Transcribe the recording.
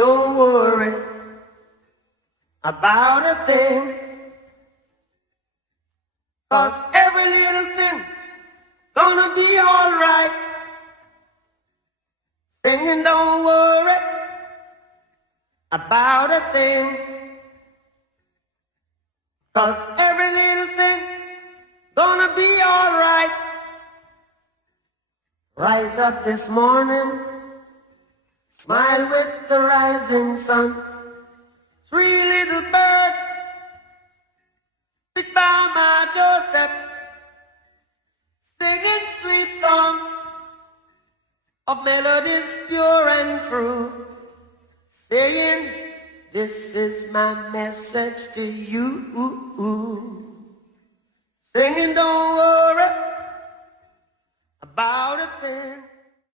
Don't worry about a thing, 'cause every little thing gonna be alright. Singing, don't worry about a thing, 'cause every little thing gonna be alright. Rise up this morning, smile with the rising sun. Three little birds fixed by my doorstep, singing sweet songs of melodies pure and true, saying, this is my message to you. Singing, don't worry about a thing.